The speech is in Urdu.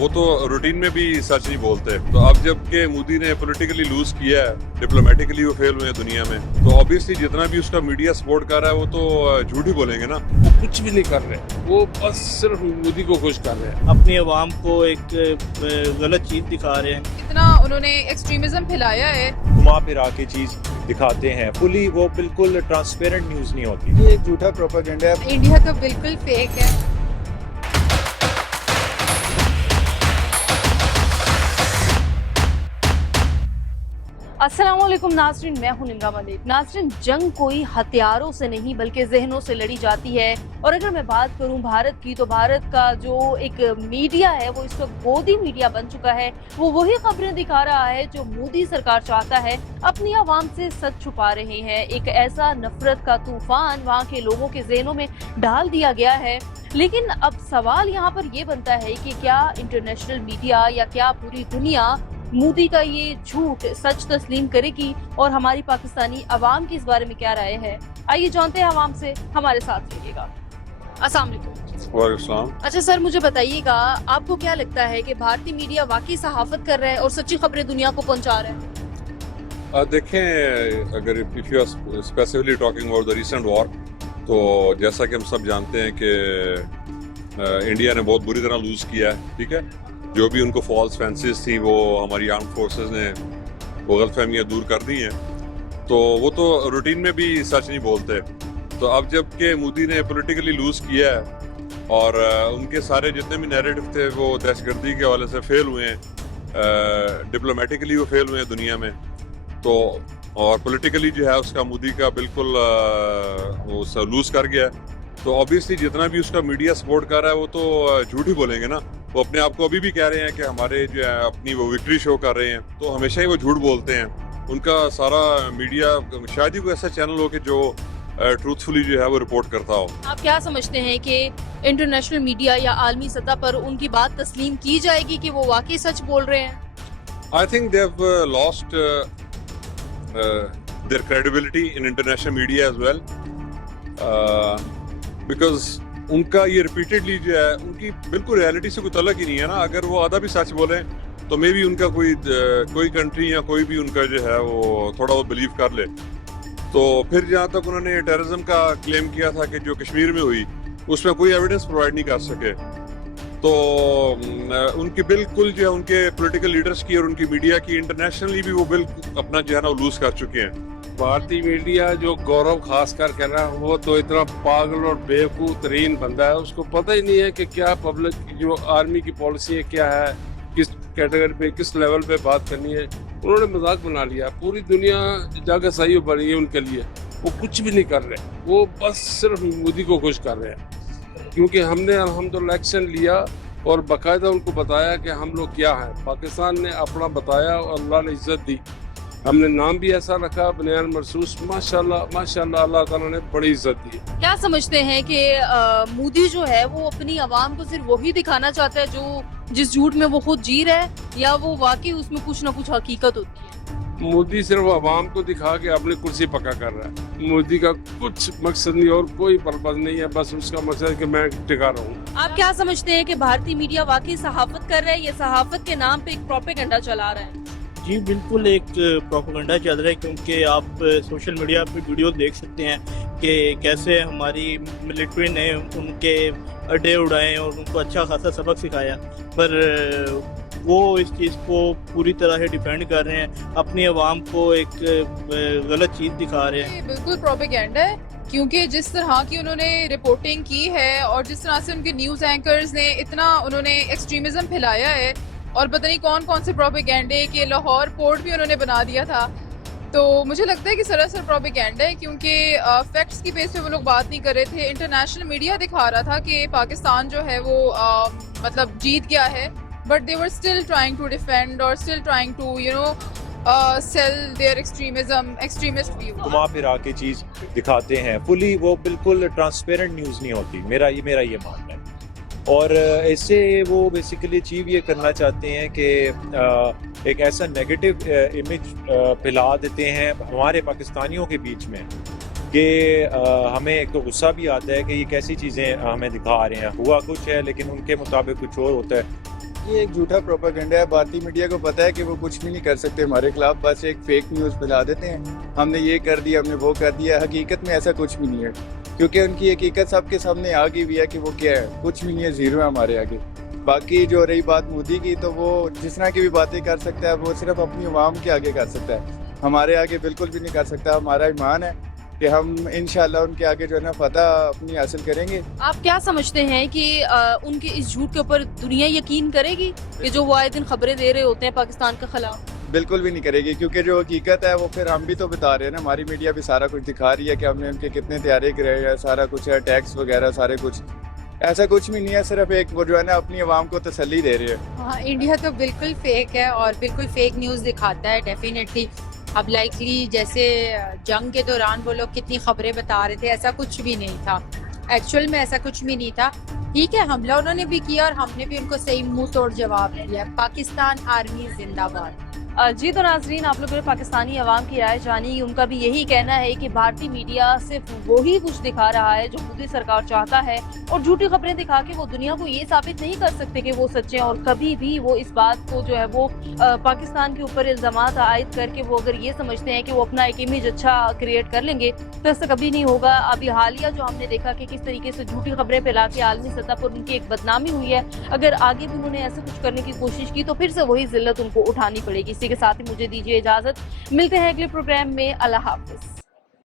وہ تو روٹین میں بھی سچ نہیں بولتے. تو اب جب کہ مودی نے پولیٹیکلی لوز کیا ہے, ڈپلومیٹکلی وہ فیل ہوئے ہیں دنیا میں, تو آبویسلی جتنا بھی اس کا میڈیا سپورٹ کر رہا ہے وہ تو جھوٹ ہی بولیں گے نا. وہ کچھ بھی نہیں کر رہے, وہ بس صرف مودی کو خوش کر رہے ہیں. اپنی عوام کو ایک غلط چیز دکھا رہے ہیں. اتنا انہوں نے ایکسٹریمزم پھیلایا ہے, گھما پھرا کے چیز دکھاتے ہیں فلی, وہ بالکل ٹرانسپیرنٹ نیوز نہیں ہوتی. یہ ایک جھوٹا پروپیگنڈا ہے. انڈیا تو بالکل فیک ہے. السلام علیکم ناظرین, میں ہوں نمرا ملک. ناظرین, جنگ کوئی ہتھیاروں سے نہیں بلکہ ذہنوں سے لڑی جاتی ہے. اور اگر میں بات کروں بھارت کی, تو بھارت کا جو ایک میڈیا ہے وہ اس وقت گودی میڈیا بن چکا ہے. وہ وہی خبریں دکھا رہا ہے جو مودی سرکار چاہتا ہے. اپنی عوام سے سچ چھپا رہے ہیں. ایک ایسا نفرت کا طوفان وہاں کے لوگوں کے ذہنوں میں ڈال دیا گیا ہے. لیکن اب سوال یہاں پر یہ بنتا ہے کہ کیا انٹرنیشنل میڈیا یا کیا پوری دنیا مودی کا یہ جھوٹ سچ تسلیم کرے گی, اور ہماری پاکستانی عوام کی اس بارے میں کیا رائے ہے؟ آئیے جانتے ہیں عوام سے, ہمارے ساتھ رہیے گا. السلام علیکم. وعلیکم السلام. اچھا سر, مجھے بتائیے گا, آپ کو کیا لگتا ہے کہ بھارتی میڈیا واقعی صحافت کر رہا ہے اور سچی خبریں دنیا کو پہنچا رہا ہے؟ دیکھیں, اگر if you are specifically talking about the recent war, تو جیسا کہ ہم سب جانتے ہیں کہ انڈیا نے بہت بری طرح لوز کیا ہے. ٹھیک ہے, جو بھی ان کو فالس فینسز تھی وہ ہماری آرم فورسز نے وہ غلط فہمیاں دور کر دی ہیں. تو وہ تو روٹین میں بھی سچ نہیں بولتے. تو اب جب کہ مودی نے پولیٹیکلی لوز کیا ہے اور ان کے سارے جتنے بھی نیریٹو تھے وہ دہشت گردی کے حوالے سے فیل ہوئے ہیں, ڈپلومیٹکلی وہ فیل ہوئے ہیں دنیا میں, تو اور پولیٹیکلی جو ہے اس کا مودی کا بالکل وہ لوز کر گیا ہے. تو آبویسلی جتنا بھی اس کا میڈیا سپورٹ کر رہا ہے وہ تو جھوٹ ہی بولیں گے نا. وہ اپنے آپ کو ابھی بھی کہہ رہے ہیں کہ ہمارے جو ہے اپنی وہ وکٹری شو کر رہے ہیں, تو ہمیشہ ہی وہ جھوٹ بولتے ہیں. ان کا سارا میڈیا شاید ہی کوئی ایسا چینل ہو کہ جو ٹروتھفلی جو ہے وہ رپورٹ کرتا ہو. آپ کیا سمجھتے ہیں کہ انٹرنیشنل میڈیا یا عالمی سطح پر ان کی بات تسلیم کی جائے گی کہ وہ واقعی سچ بول رہے ہیں؟ I think they've lost their credibility in international media as well, because ان کا یہ ریپیٹڈلی جو ہے ان کی بالکل ریالٹی سے کوئی تعلق ہی نہیں ہے نا. اگر وہ آدھا بھی سچ بولیں تو مے بی ان کا کوئی کنٹری یا کوئی بھی ان کا جو ہے وہ تھوڑا بہت بلیو کر لے. تو پھر جہاں تک انہوں نے ٹیررزم کا کلیم کیا تھا کہ جو کشمیر میں ہوئی, اس میں کوئی ایویڈنس پرووائڈ نہیں کر سکے. تو ان کی بالکل جو ہے ان کے پولیٹیکل لیڈرز کی اور ان کی میڈیا کی انٹرنیشنلی بھی وہ بالکل اپنا جو ہے نا وہ لوز کر چکے ہیں. بھارتی میڈیا جو گورو خاص کر کے رہا, وہ تو اتنا پاگل اور بیوقوف ترین بندہ ہے, اس کو پتہ ہی نہیں ہے کہ کیا پبلک جو آرمی کی پالیسی ہے کیا ہے, کس کیٹیگری پہ کس لیول پہ بات کرنی ہے. انہوں نے مذاق بنا لیا. پوری دنیا جگہ صحیح بڑی ہے ان کے لیے. وہ کچھ بھی نہیں کر رہے, وہ بس صرف مودی کو خوش کر رہے ہیں. کیونکہ ہم نے الحمدللہ ایکشن لیا اور باقاعدہ ان کو بتایا کہ ہم لوگ کیا ہیں. پاکستان نے اپنا بتایا اور اللہ نے عزت دی. ہم نے نام بھی ایسا رکھا, بنیان مرسوس. ماشاءاللہ اللہ تعالیٰ نے بڑی عزت دی. کیا سمجھتے ہیں کہ مودی جو ہے وہ اپنی عوام کو صرف وہی دکھانا چاہتا ہے جو جس جھوٹ میں وہ خود جی رہا ہے, یا وہ واقعی اس میں کچھ نہ کچھ حقیقت ہوتی ہے؟ مودی صرف عوام کو دکھا کے اپنی کرسی پکا کر رہا ہے. مودی کا کچھ مقصد نہیں اور کوئی پرپز نہیں ہے, بس اس کا مقصد ہے کہ میں ٹکا رہا ہوں. آپ کیا سمجھتے ہیں کہ بھارتی میڈیا واقعی صحافت کر رہا ہے یا صحافت کے نام پہ ایک پروپیگنڈا چلا رہا ہے؟ جی بالکل ایک پروپیگنڈا چل رہا ہے, کیونکہ آپ سوشل میڈیا پہ ویڈیو دیکھ سکتے ہیں کہ کیسے ہماری ملٹری نے ان کے اڈے اڑائے اور ان کو اچھا خاصا سبق سکھایا, پر وہ اس چیز کو پوری طرح سے ڈیپینڈ کر رہے ہیں, اپنی عوام کو ایک غلط چیز دکھا رہے ہیں. یہ بالکل پروپیگنڈا ہے, کیونکہ جس طرح کی انہوں نے رپورٹنگ کی ہے اور جس طرح سے ان کے نیوز اینکرز نے اتنا انہوں نے ایکسٹریمزم پھیلایا ہے, اور پتہ نہیں کون کون سے پروپیگنڈے کہ لاہور پورٹ بھی انہوں نے بنا دیا تھا. تو مجھے لگتا ہے کہ سراسر پروپیگنڈا ہے, کیونکہ فیکٹس کی بیس پہ وہ لوگ بات نہیں کر رہے تھے. انٹرنیشنل میڈیا دکھا رہا تھا کہ پاکستان جو ہے وہ مطلب جیت گیا ہے, but they are still trying to defend اور still trying to sell their extremist view. گھما پھرا کے چیز دکھاتے ہیں فلی, وہ بالکل ٹرانسپیرنٹ نیوز نہیں ہوتی. میرا یہ ماننا ہے. اور اس سے وہ بیسیکلی اچیو یہ کرنا چاہتے ہیں کہ ایک ایسا نیگیٹو امیج پھیلا دیتے ہیں ہمارے پاکستانیوں کے بیچ میں کہ ہمیں ایک تو غصہ بھی آتا ہے کہ یہ کیسی چیزیں ہمیں دکھا رہے ہیں. ہوا کچھ ہے لیکن ان کے مطابق کچھ اور ہوتا ہے. یہ ایک جھوٹا پروپیگنڈا ہے. بھارتی میڈیا کو پتہ ہے کہ وہ کچھ بھی نہیں کر سکتے ہمارے خلاف, بس ایک فیک نیوز پھیلا دیتے ہیں. ہم نے یہ کر دیا, ہم نے وہ کر دیا. حقیقت میں ایسا کچھ بھی نہیں ہے, کیونکہ ان کی حقیقت سب کے سامنے آ گئی ہوئی ہے کہ وہ کیا ہے. کچھ بھی نہیں ہے, زیرو ہے ہمارے آگے. باقی جو رہی بات مودی کی, تو وہ جس طرح کی بھی باتیں کر سکتا ہے وہ صرف اپنی عوام کے آگے کر سکتا ہے, ہمارے آگے بالکل بھی نہیں کر سکتا. ہمارا ایمان ہے کہ ہم انشاءاللہ ان کے آگے جو ہے نا فتح اپنی حاصل کریں گے. آپ کیا سمجھتے ہیں کہ ان کے اس جھوٹ کے اوپر دنیا یقین کرے گی کہ جو وہ آئے دن خبریں دے رہے ہوتے ہیں پاکستان کے خلاف؟ بالکل بھی نہیں کرے گی, کیونکہ جو حقیقت ہے وہ پھر ہم بھی تو بتا رہے ہیں نا. ہماری میڈیا بھی سارا کچھ دکھا رہی ہے کہ ہم نے ان کے کتنے تیارے کرے ہیں, سارا کچھ ہے, ٹیکس وغیرہ سارے کچھ. ایسا کچھ بھی نہیں ہے, صرف ایک وہ جو ہے نا اپنی عوام کو تسلی دے رہے ہیں. ہاں, انڈیا تو بالکل فیک ہے اور بالکل فیک نیوز دکھاتا ہے ڈیفینیٹلی. اب لائکلی جیسے جنگ کے دوران وہ لوگ کتنی خبریں بتا رہے تھے, ایسا کچھ بھی نہیں تھا. ایکچوئل میں ایسا کچھ بھی نہیں تھا. ٹھیک ہے, حملہ انہوں نے بھی کیا اور ہم نے بھی ان کو صحیح منہ توڑ جواب دیا. پاکستان آرمی زندہ باد. جی تو ناظرین, آپ لوگوں نے پاکستانی عوام کی رائے جانی. ان کا بھی یہی کہنا ہے کہ بھارتی میڈیا صرف وہی کچھ دکھا رہا ہے جو مودی سرکار چاہتا ہے, اور جھوٹی خبریں دکھا کے وہ دنیا کو یہ ثابت نہیں کر سکتے کہ وہ سچے ہیں. اور کبھی بھی وہ اس بات کو جو ہے وہ پاکستان کے اوپر الزامات عائد کر کے وہ اگر یہ سمجھتے ہیں کہ وہ اپنا ایک امیج اچھا کریٹ کر لیں گے تو ایسا کبھی نہیں ہوگا. ابھی حالیہ جو ہم نے دیکھا کہ کس طریقے سے جھوٹی خبریں پھیلا کے عالمی سطح پر ان کی ایک بدنامی ہوئی ہے, اگر آگے بھی انہوں نے ایسا کچھ کرنے کی کوشش کی تو پھر سے وہی ذلت ان کو اٹھانی پڑے گی. اسی کے ساتھ ہی مجھے دیجیے اجازت, ملتے ہیں اگلے پروگرام میں. اللہ حافظ.